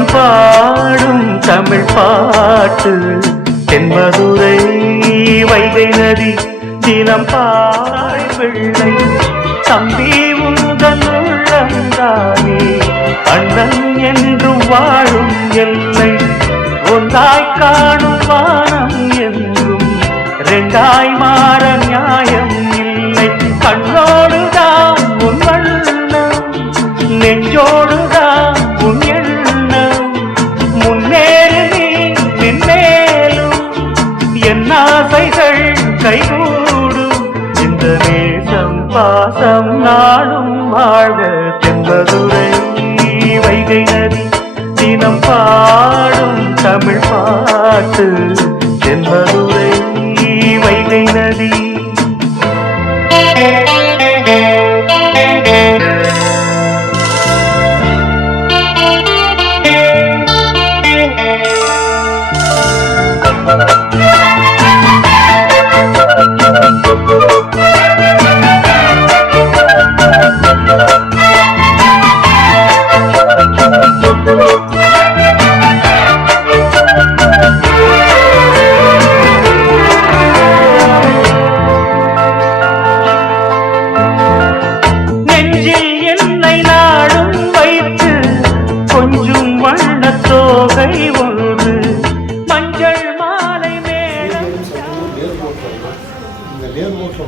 தினம் பாடும் தமிழ் பாட்டு தென்மதுரை வைகை நதி தினம் பாய் பிள்ளை தம்பி உந்தன் உள்ளந்தானே அண்ணன் என்றும் வாழும் எல்லை ஒன்றாய் காணும் வானம் என்றும் ரெண்டாய் மாற நியாயம் இல்லை கண்ணோடுதான் உன் வண்ணம் நெஞ்சோடுதான் உன் எண்ணம் முன்னேறு நீ நின்னேலும் என் ஆசைகள் கைகூடும் இந்த நேசம் பாசம் நாளும் வாழ்க தென்பதுரை வைகை நதி தினம் பாடும் தமிழ் பாட்டு தென்பதுரை வைகை நதி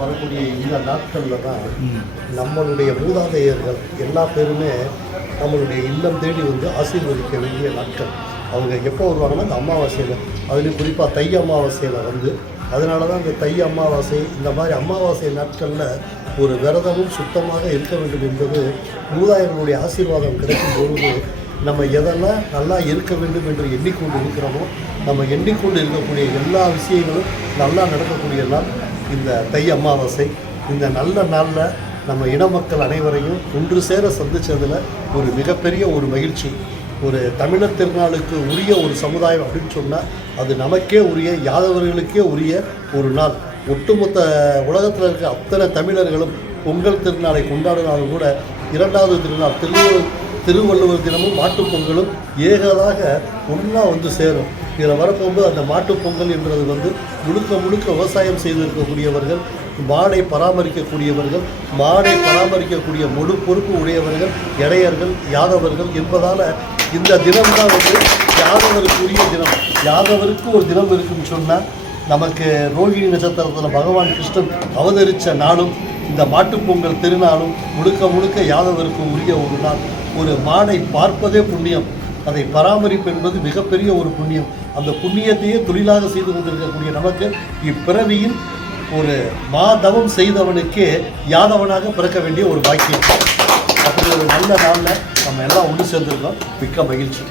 வரக்கூடிய இந்த நாட்களில் தான் நம்மளுடைய மூதாதையர்கள் எல்லா பேருமே நம்மளுடைய இல்லம் தேடி வந்து ஆசீர்வதிக்க வேண்டிய நாட்கள். அவங்க எப்போ வருவாங்கன்னா இந்த அமாவாசையில், அதுலேயும் குறிப்பாக தை அமாவாசையில் வந்து, அதனால தான் இந்த தை அமாவாசை இந்த மாதிரி அமாவாசை நாட்களில் ஒரு விரதமும் சுத்தமாக இருக்க வேண்டும் என்பது மூதாதையர்களுடைய ஆசீர்வாதம் கிடைக்கும் பொழுது நம்ம எதெல்லாம் நல்லா இருக்க வேண்டும் என்று எண்ணிக்கொண்டு இருக்கிறோமோ, நம்ம எண்ணிக்கொண்டு இருக்கக்கூடிய எல்லா விஷயங்களும் நல்லா நடக்கக்கூடிய நாள் இந்த தை அமாவாசை. இந்த நல்ல நாளில் நம்ம இன மக்கள் அனைவரையும் ஒன்று சேர சந்தித்ததில் ஒரு மிகப்பெரிய ஒரு மகிழ்ச்சி. ஒரு தமிழர் திருநாளுக்கு உரிய ஒரு சமுதாயம் அப்படின்னு சொன்னால் அது நமக்கே உரிய, யாதவர்களுக்கே உரிய ஒரு நாள். ஒட்டுமொத்த உலகத்தில் இருக்க அத்தனை தமிழர்களும் பொங்கல் திருநாளை கொண்டாடினாலும் கூட இரண்டாவது திருநாள் திருவள்ளுவர் தினமும் மாட்டுப்பொங்கலும் ஏகதாக ஒன்றா வந்து சேரும். இதில் வரப்போகும்போது அந்த மாட்டுப்பொங்கல் என்றது வந்து முழுக்க முழுக்க விவசாயம் செய்திருக்கக்கூடியவர்கள், மாடை பராமரிக்கக்கூடியவர்கள், மாடை பராமரிக்கக்கூடிய முழு பொறுப்பு உடையவர்கள், இடையர்கள், யாதவர்கள் என்பதால் இந்த தினம்தான் வந்து யாதவருக்குரிய தினம். யாதவருக்கு ஒரு தினம் இருக்குன்னு சொன்னால் நமக்கு ரோகிணி நட்சத்திரத்தில் பகவான் கிருஷ்ணன் அவதரித்த நாளும் இந்த மாட்டுப்பொங்கல் திருநாளும் முழுக்க முழுக்க யாதவருக்கு உரிய ஒரு நாள். ஒரு மாடை பார்ப்பதே புண்ணியம், அதை பராமரிப்பு என்பது மிகப்பெரிய ஒரு புண்ணியம். அந்த புண்ணியத்தையே தொழிலாக செய்து கொண்டிருக்கக்கூடிய நமக்கு இப்பிறவியில் ஒரு மாதவம் செய்தவனுக்கே யாதவனாக பிறக்க வேண்டிய ஒரு பாக்கியம். அப்படி ஒரு நல்ல நாளில் நம்ம எல்லாம் ஒன்று சேர்ந்துருக்கோம். மிக்க மகிழ்ச்சி.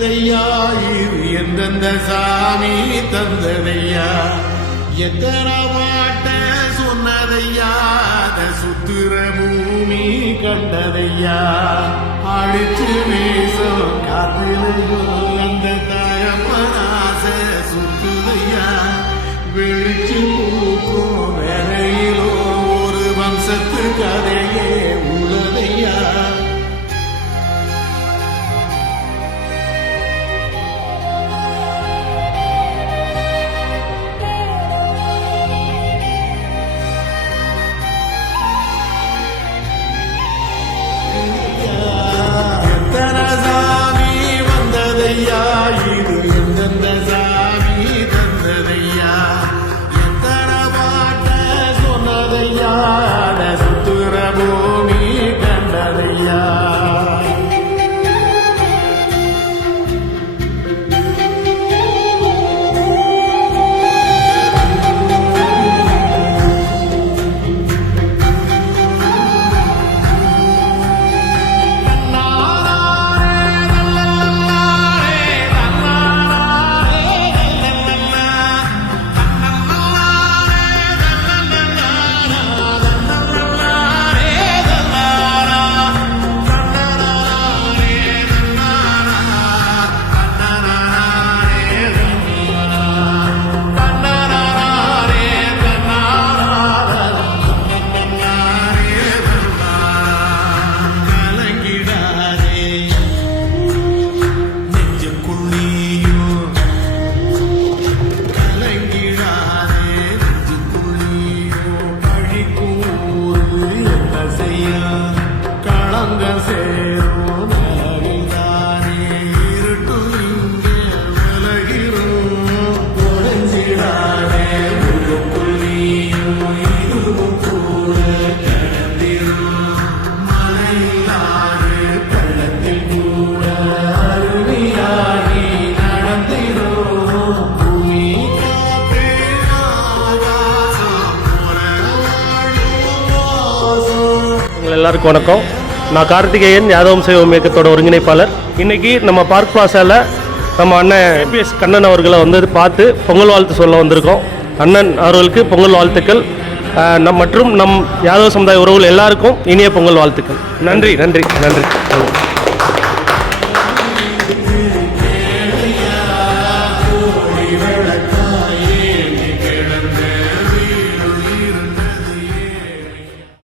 வந்ததையா இது எந்தெந்த சாமி தந்ததையா எத்தனை பாட்ட சொன்னதையா அத சுத்துற பூமி கண்டதையா அழிச்சு வீசும் காத்திலையும் அந்த தகப்பனாச சுத்துதையா விழிச்சு பூக்கும் வேலையிலோ ஒரு வம்சத்து கதையே உள்ளதையா சாமி வந்ததையா இது எந்தெந்த சாமி தந்ததையா எத்தனை பாட்ட சொன்னதையா சுத்துற பூமி கண்டதையா எல்லாருக்கும் வணக்கம். நான் கார்த்திகேயன் யாதவம் சேவம் இயக்கத்தோட ஒருங்கிணைப்பாளர். இன்னைக்கு நம்ம பார்க் பிளாசாவில் நம்ம அண்ணன் ஏபிஎஸ் கண்ணன் அவர்களை வந்து பார்த்து பொங்கல் வாழ்த்து சொல்ல வந்திருக்கோம். அண்ணன் அவர்களுக்கு பொங்கல் வாழ்த்துக்கள். மற்றும் நம் யாதவ சமுதாய உறவுகள் எல்லாருக்கும் இனிய பொங்கல் வாழ்த்துக்கள். நன்றி நன்றி நன்றி.